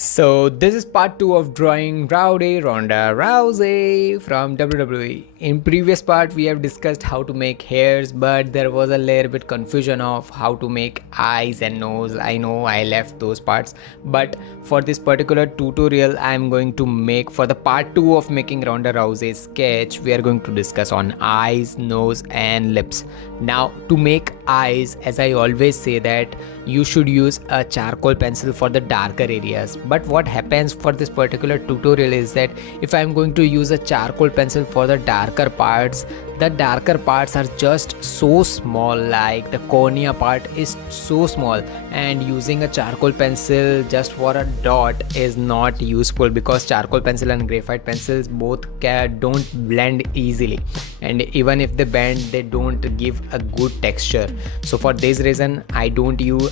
So this is part 2 of drawing Ronda Rousey from WWE. In previous part we have discussed how to make hairs, but there was a little bit confusion of how to make eyes and nose. I know I left those parts, but for this particular tutorial I am going to make, for the part 2 of making Ronda Rousey's sketch, we are going to discuss on eyes, nose and lips. Now to make eyes, as I always say that you should use a charcoal pencil for the darker areas, but what happens for this particular tutorial is that if I'm going to use a charcoal pencil for the darker parts, the darker parts are just so small, like the cornea part is so small, and using a charcoal pencil just for a dot is not useful because charcoal pencil and graphite pencils both don't blend easily, and even if they blend they don't give a good texture. So for this reason I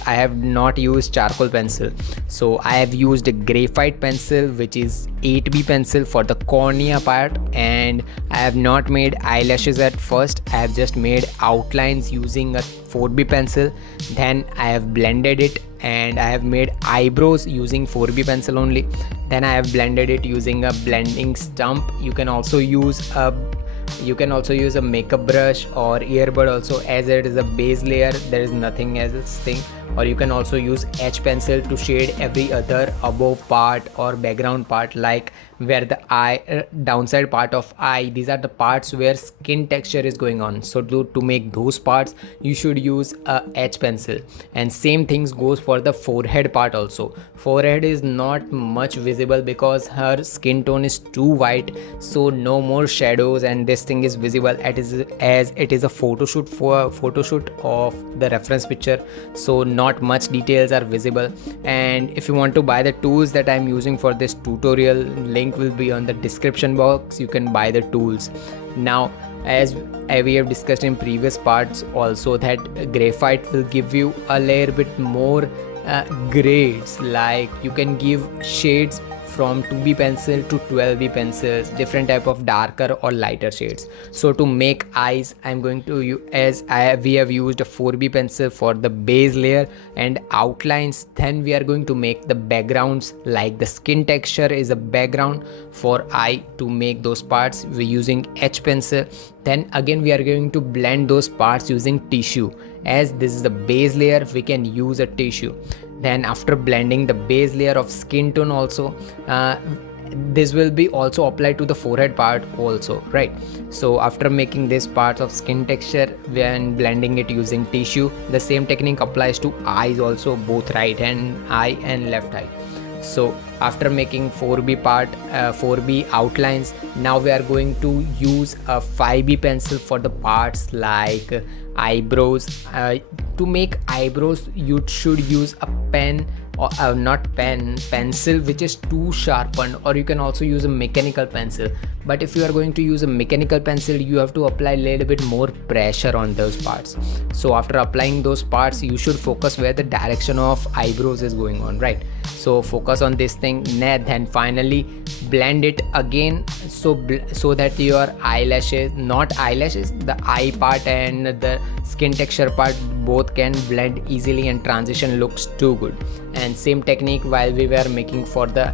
have not used charcoal pencil. So I have used a graphite pencil, which is 8B pencil for the cornea part, and I have not made eyelashes at first. I have just made outlines using a 4B pencil, then I have blended it, and I have made eyebrows using 4B pencil only. Then I have blended it using a blending stump. You can also use a makeup brush or earbud also, as it is a base layer, there is nothing else thing. Or you can also use H pencil to shade every other above part or background part, like where the eye downside part of eye, these are the parts where skin texture is going on. So to make those parts you should use a H pencil. And same things goes for the forehead part also. Forehead is not much visible because her skin tone is too white, so no more shadows, and this thing is visible as it is a photoshoot of the reference picture, so not much details are visible. And if you want to buy the tools that I'm using for this tutorial, link will be on the description box. You can buy the tools. Now, as we have discussed in previous parts also, that graphite will give you a little bit more grades, like you can give shades from 2B pencil to 12B pencils, different type of darker or lighter shades. So to make eyes, I'm going to use, we have used a 4B pencil for the base layer and outlines. Then we are going to make the backgrounds, like the skin texture is a background for eye. To make those parts we're using H pencil. Then again we are going to blend those parts using tissue. As this is the base layer, we can use a tissue. Then after blending the base layer of skin tone also, this will be also applied to the forehead part also, right? So after making this part of skin texture when blending it using tissue, the same technique applies to eyes also, both right hand eye and left eye. So after making 4B part, 4B outlines, now we are going to use a 5B pencil for the parts like eyebrows. To make eyebrows you should use a pen, or pencil which is too sharpened, or you can also use a mechanical pencil. But if you are going to use a mechanical pencil, you have to apply a little bit more pressure on those parts. So after applying those parts, you should focus where the direction of eyebrows is going on, right? So focus on this thing, then finally blend it again, so that your eyelashes, not eyelashes, the eye part and the skin texture part both can blend easily and transition looks too good. And same technique while we were making for the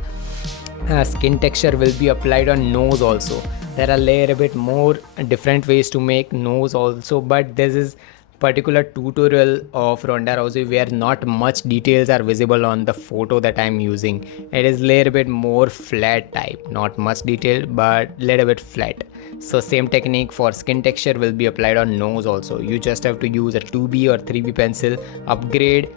skin texture will be applied on nose also. There are a little bit more different ways to make nose also, but this is particular tutorial of Ronda Rousey where not much details are visible on the photo that I'm using. It is little bit more flat type, not much detail but little bit flat. So same technique for skin texture will be applied on nose also. You just have to use a 2B or 3B pencil, upgrade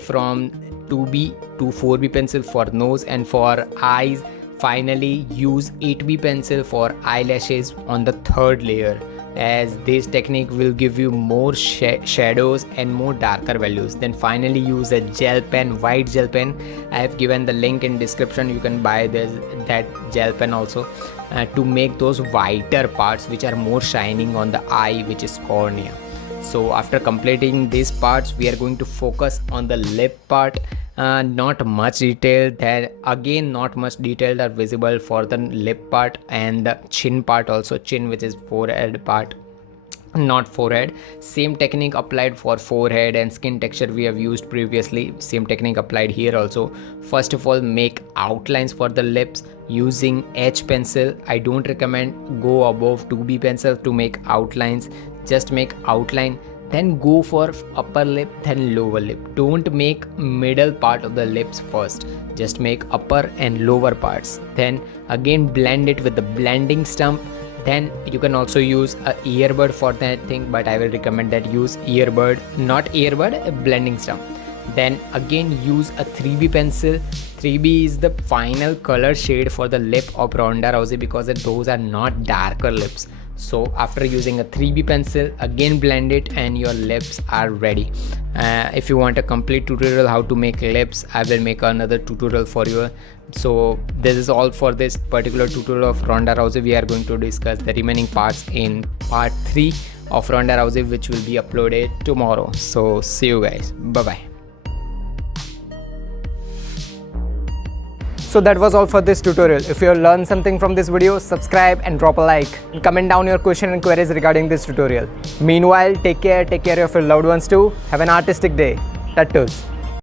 from 2B to 4B pencil for nose, and for eyes finally use 8B pencil for eyelashes on the third layer, as this technique will give you more shadows and more darker values. Then finally use a gel pen, white gel pen. I have given the link in description. You can buy that gel pen also to make those whiter parts which are more shining on the eye, which is cornea. So after completing these parts, we are going to focus on the lip part. Not much detail there, again not much detail are visible for the lip part, and the chin part also, chin which is forehead part. not forehead. Same technique applied for forehead and skin texture we have used previously. Same technique applied here also. First of all, make outlines for the lips using H pencil. I don't recommend go above 2B pencil to make outlines. Just make outline, then go for upper lip, then lower lip. Don't make middle part of the lips first. Just make upper and lower parts, then again blend it with the blending stump. Then you can also use a earbud for that thing, but I will recommend that use earbud, not earbud, a blending stump. Then again use a 3B pencil. 3B is the final color shade for the lip of Ronda Rousey because those are not darker lips. So after using a 3B pencil, again blend it and your lips are ready. If you want a complete tutorial how to make lips, I will make another tutorial for you. So this is all for this particular tutorial of Ronda Rousey. We are going to discuss the remaining parts in part 3 of Ronda Rousey, which will be uploaded tomorrow. So see you guys, bye bye. So that was all for this tutorial. If you have learned something from this video, subscribe and drop a like. And comment down your question and queries regarding this tutorial. Meanwhile, take care of your loved ones too. Have an artistic day. Tattoos.